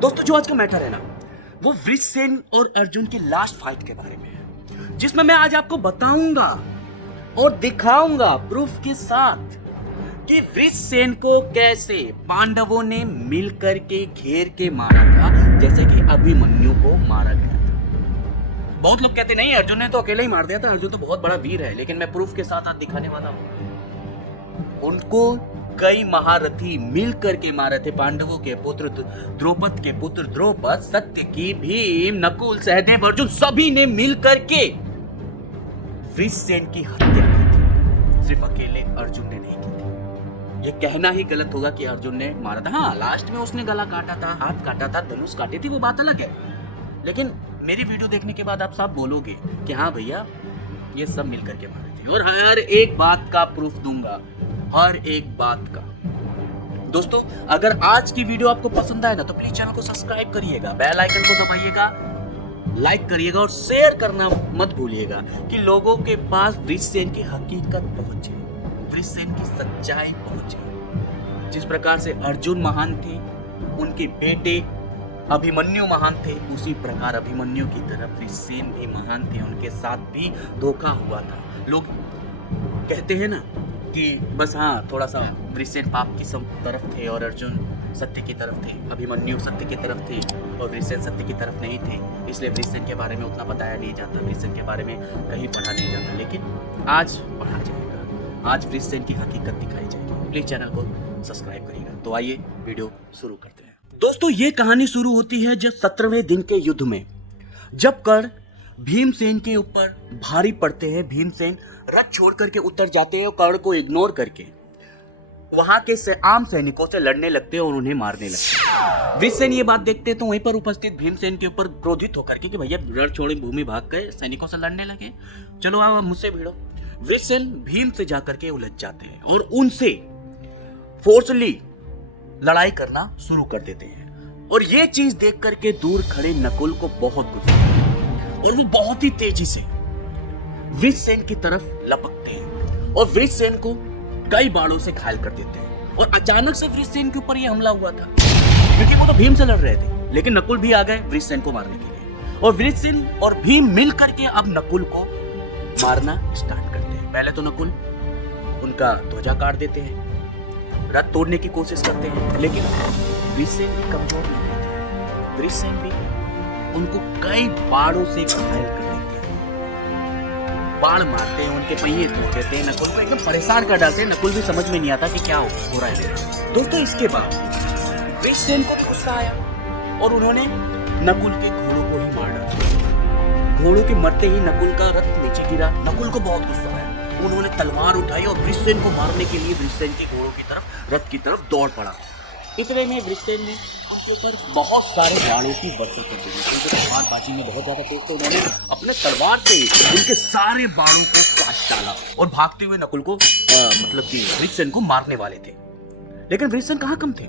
दोस्तों जो आज का मैटर है ना, वो वृषसेन और अर्जुन की लास्ट फाइट के बारे में है, जिसमें मैं आज आपको बताऊंगा और दिखाऊंगा प्रूफ के साथ कि वृषसेन को कैसे पांडवों ने मिलकर के घेर के मारा था, जैसे कि अभिमन्यु को मारा गया था। बहुत लोग कहते नहीं, अर्जुन ने तो अकेले ही मार दिया था, अर्जुन तो बहुत बड़ा वीर है, लेकिन मैं प्रूफ के साथ आज दिखाने वाला हूं। उनको कई महारथी मिलकर के मारे थे। पांडवों के पुत्र द्रौपद के पुत्र द्रौपद, सत्यकी, भीम, नकुल, सहदेव, अर्जुन सभी ने मिलकर के वृषसेन की हत्या की थी। सिर्फ अकेले अर्जुन ने नहीं की थी। यह कहना ही गलत होगा कि अर्जुन ने मारा था। हाँ, लास्ट में उसने गला काटा था, हाथ काटा था, धनुष काटी थी, वो बात अलग है। लेकिन मेरी वीडियो देखने के बाद आप सब बोलोगे कि हाँ भैया ये सब मिलकर के मारे थे, और हर एक बात का प्रूफ दूंगा, हर एक बात का। दोस्तों अगर आज की वीडियो आपको पसंद आए ना तो प्लीज चैनल को सब्सक्राइब करिएगा, बेल आइकन को दबाइएगा, लाइक करिएगा और शेयर करना मत भूलिएगा कि लोगों के पास वृषसेन की हकीकत पहुंचे, वृषसेन की सच्चाई पहुंचे। जिस प्रकार से अर्जुन महान थे, उनके बेटे अभिमन्यु महान थे, उसी प्रकार अभिमन्यु की तरफ वृषसेन भी महान थे, उनके साथ भी धोखा हुआ था। लोग कहते हैं ना कि बस हाँ थोड़ा सा वृषसेन पाप की तरफ थे और अर्जुन सत्य की तरफ थे, अभिमन्यु सत्य की तरफ थे और वृषसेन सत्य की तरफ नहीं थे, इसलिए वृषसेन के बारे में उतना बताया नहीं जाता, वृषसेन के बारे में कहीं पढ़ा नहीं जाता। लेकिन आज पढ़ा जाएगा, आज वृषसेन की हकीकत दिखाई जाएगी। प्लीज चैनल को सब्सक्राइब करिएगा। तो आइए वीडियो शुरू करते हैं। दोस्तों ये कहानी शुरू होती है जब 17वें दिन के युद्ध में, जब कर्ण भीमसेन के ऊपर भारी पड़ते हैं। भीमसेन रथ छोड़ करके उतर जाते हैं और कर्ण को इग्नोर करके वहां के आम सैनिकों से लड़ने लगते हैं और उन्हें मारने लगते हैं। वृषसेन ये बात देखते तो वहीं पर उपस्थित भीमसेन के ऊपर क्रोधित होकर के कि भैया रथ छोड़े भूमि भाग गए, सैनिकों से लड़ने लगे, चलो आओ मुझसे भिड़ो। वृषसेन भीम से जाकर के उलझ जाते हैं और उनसे फोर्सली लड़ाई करना शुरू कर देते हैं। और ये चीज देख करके दूर खड़े नकुल को बहुत गुस्सा आता है और वो बहुत ही तेजी से वृषसेन की तरफ लपकते हैं और वृषसेन को कई बाणों से घायल कर देते हैं। और अचानक से वृषसेन के ऊपर ये हमला हुआ था, क्योंकि वो तो भीम से लड़ रहे थे, लेकिन नकुल भी आ गए वृषसेन को मारने के लिए। और वृषसेन और भीम मिल करके अब नकुल को मारना स्टार्ट करते हैं। पहले तो नकुल उनका ध्वजा काट देते हैं, रथ तोड़ने की कोशिश करते हैं, लेकिन वृषसेन भी कमजोर नहीं होते। वृषसेन भी उनको कई बाणों से घायल कर देते हैं, बाण मारते हैं, उनके पहिए तोड़ देते हैं, नकुल को एकदम परेशान कर डालते हैं। नकुल भी समझ में नहीं आता कि क्या हो रहा है। दोस्तों इसके बाद वृषसेन को गुस्सा आया और उन्होंने नकुल के घोड़ों को ही मार डाला। घोड़ों के मरते ही नकुल का रथ नीचे गिरा। नकुल को बहुत गुस्सा आया, उन्होंने तलवार उठाई और वृषसेन को मारने के लिए वृषसेन के घोड़ों की तरफ, रथ की तरफ दौड़ पड़ा। इतने में वृषसेन ने उसके ऊपर बहुत सारे बाणों की वर्षा कर दी, क्योंकि तलवारबाजी में बहुत ज्यादा तेज, तो उन्होंने अपने तलवार से उनके सारे बाणों को काट डाला और भागते हुए नकुल को मतलब कि वृषसेन को मारने वाले थे। लेकिन वृषसेन कहाँ कम थे,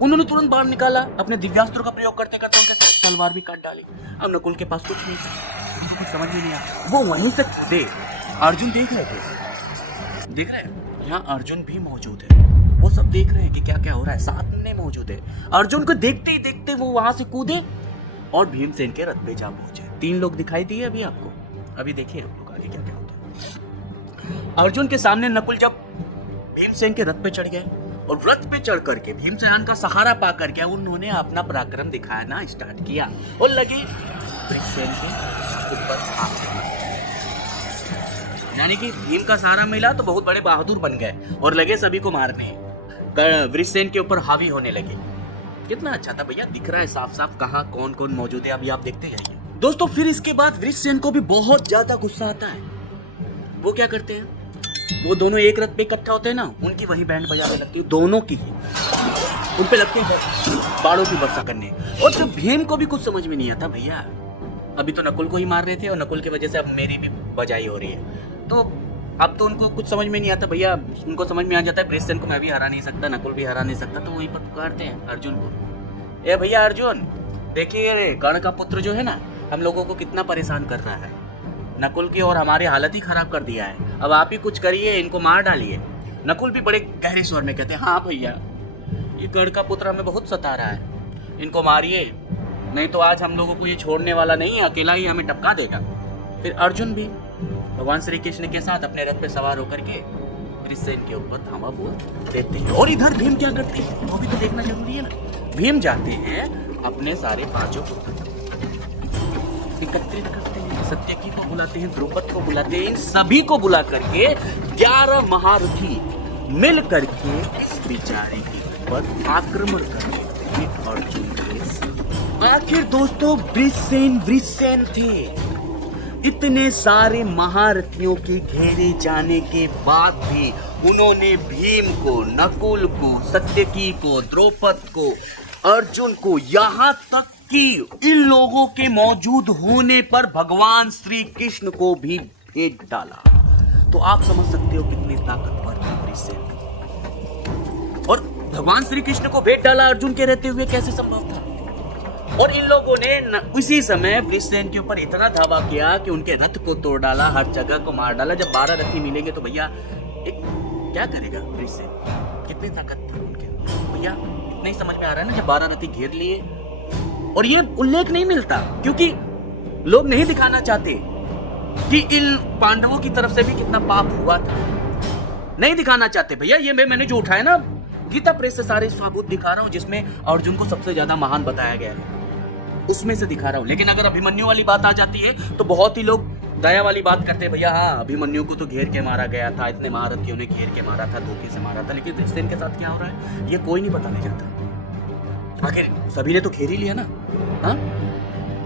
उन्होंने तुरंत बाण निकाला, अपने दिव्यास्त्र का प्रयोग करते करते तलवार भी काट डाली। अब नकुल के पास कुछ नहीं था, कुछ समझ में नहीं आया। वो वहीं से कूदे। अर्जुन देख रहे थे, देख रहे हैं यहाँ अर्जुन भी मौजूद है, वो सब देख रहे हैं कि क्या क्या हो रहा है, साथ में मौजूद है। अर्जुन को देखते ही देखते वो वहां से कूदे और भीमसेन के रथ पे जा पहुंचे। 3 लोग दिखाई दिए अभी आपको, अभी देखिए आप लोग आगे क्या क्या होता है। अर्जुन के सामने नकुल जब भीमसेन के रथ पे चढ़ गए और रथ पे चढ़ करके भीमसेन का सहारा पा करके उन्होंने अपना पराक्रम दिखाना स्टार्ट किया और लगे वृषसेन के ऊपर हाथ मारने। यानी कि भीम का सहारा मिला तो बहुत बड़े बहादुर बन गए और लगे सभी को मारने, वृषसेन के ऊपर हावी होने लगे। कितना अच्छा था भैया, दिख रहा है साफ साफ कहाँ कौन कौन मौजूद है, अभी आप देखते जाइए। दोस्तों फिर इसके बाद वृषसेन को भी बहुत ज्यादा गुस्सा आता है। वो क्या करते हैं, वो दोनों एक रथ पे इकट्ठा होते हैं ना, उनकी वही बैंड बजाने लगती है, दोनों की ही उन पे लगते हैं बाणों की वर्षा करने। और तो भीम को भी कुछ समझ में नहीं आता, भैया अभी तो नकुल को ही मार रहे थे और नकुल की वजह से अब मेरी भी बजाई हो रही है, तो अब तो उनको कुछ समझ में नहीं आता। भैया उनको समझ में आ जाता है वृषसेन को मैं भी हरा नहीं सकता, नकुल भी हरा नहीं सकता, तो वहीं पर पुकारते हैं अर्जुन को, ए भैया अर्जुन देखिए कर्ण का पुत्र जो है ना हम लोगों को कितना परेशान कर रहा है, नकुल की और हमारी हालत ही खराब कर दिया है, अब आप ही कुछ करिए, इनको मार डालिए। नकुल भी बड़े गहरे स्वर में कहते हैं हाँ भैया ये कर्ण का पुत्र हमें बहुत सता रहा है, इनको मारिए, नहीं तो आज हम लोगों को ये छोड़ने वाला नहीं है, अकेला ही हमें टपका देगा। फिर अर्जुन भी भगवान श्री कृष्ण के साथ अपने रथ पे सवार होकर के वृषसेन के ऊपर धावा बोल देते हैं। और इधर भीम क्या करते हैं वो भी तो देखना जरूरी है ना। भीम जाते हैं अपने सारे 5 पुत्र एकत्रित करते हैं, सत्यकी को बुलाते हैं, द्रौपद को बुलाते हैं, इन सभी को बुला करके 11 महारथी मिल करके इस बेचारे के ऊपर आक्रमण करते अर्जुन के साथ। आखिर दोस्तों वृषसेन थे। इतने सारे महारथियों के घेरे जाने के बाद भी उन्होंने भीम को, नकुल को, सत्यकी को, द्रौपद को, अर्जुन को, यहाँ तक कि इन लोगों के मौजूद होने पर भगवान श्री कृष्ण को भी भेज डाला। तो आप समझ सकते हो कितने ताकतवर थे वृषसेन। और भगवान श्री कृष्ण को भेज डाला अर्जुन के रहते हुए, कैसे संभव था? और इन लोगों ने उसी समय वृषसेन के ऊपर इतना धावा किया कि उनके रथ को तोड़ डाला, हर जगह को मार डाला। जब 12 रथी मिलेंगे तो भैया एक क्या करेगा वृषसेन? कितनी ताकत थी उनके भैया, इतना ही समझ में आ रहा है ना। जब 12 रथी घेर लिए, और ये उल्लेख नहीं मिलता क्योंकि लोग नहीं दिखाना चाहते कि इन पांडवों की तरफ से भी कितना पाप हुआ था, नहीं दिखाना चाहते भैया। ये मैंने जो उठाया ना गीता प्रेस से सारे सबूत दिखा रहा हूँ, जिसमें अर्जुन को सबसे ज्यादा महान बताया गया है, उसमें से दिखा रहा हूँ। लेकिन अगर अभिमन्यु वाली बात आ जाती है तो बहुत ही लोग दया वाली बात करते हैं, भैया हाँ अभिमन्यु को तो घेर के मारा गया था, इतने महारथियों ने घेर के मारा था, धोखे से मारा था। लेकिन वृषसेन के साथ क्या हो रहा है ये कोई नहीं बताने जाता। आखिर सभी ने तो घेर ही लिया ना, हाँ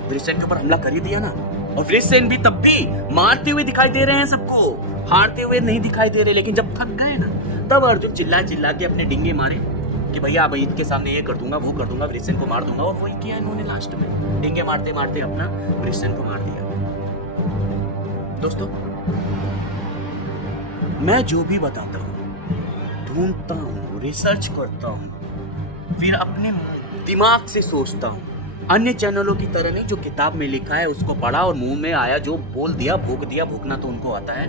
वृषसेन के ऊपर हमला कर ही दिया ना। और वृषसेन भी तब भी मारते हुए दिखाई दे रहे हैं सबको, हारते हुए नहीं दिखाई दे रहे। लेकिन जब थक गए ना तब अर्जुन चिल्ला के अपने डिंगे मारे कि भैया अब इनके सामने ये कर दूंगा, वो कर दूंगा, वृषसेन को मार दूंगा। और वही किया इन्होंने, लास्ट में डिंगे मारते मारते अपना वृषसेन को मार दिया। दोस्तों मैं जो भी बताता हूँ, ढूंढता हूँ, रिसर्च करता हूँ, फिर अपने दिमाग से सोचता हूँ। अन्य चैनलों की तरह नहीं, जो किताब में लिखा है उसको पढ़ा और मुंह में आया जो बोल दिया, भोंक दिया। भोंकना तो उनको आता है,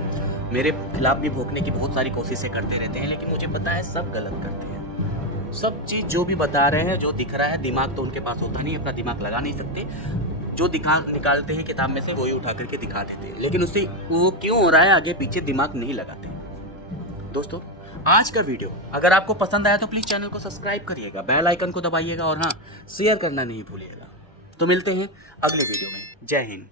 मेरे खिलाफ भी भोंकने की बहुत सारी कोशिशें करते रहते हैं, लेकिन मुझे पता है सब गलत करते हैं। सब चीज जो भी बता रहे हैं, जो दिख रहा है, दिमाग तो उनके पास होता नहीं, अपना दिमाग लगा नहीं सकते। जो निकालते हैं किताब में से वही उठा करके दिखा देते हैं, लेकिन उससे वो क्यों हो रहा है आगे पीछे दिमाग नहीं लगाते। दोस्तों आज का वीडियो अगर आपको पसंद आया तो प्लीज चैनल को सब्सक्राइब करिएगा, बेल आइकन को दबाइएगा और हाँ शेयर करना नहीं भूलिएगा। तो मिलते हैं अगले वीडियो में। जय हिंद।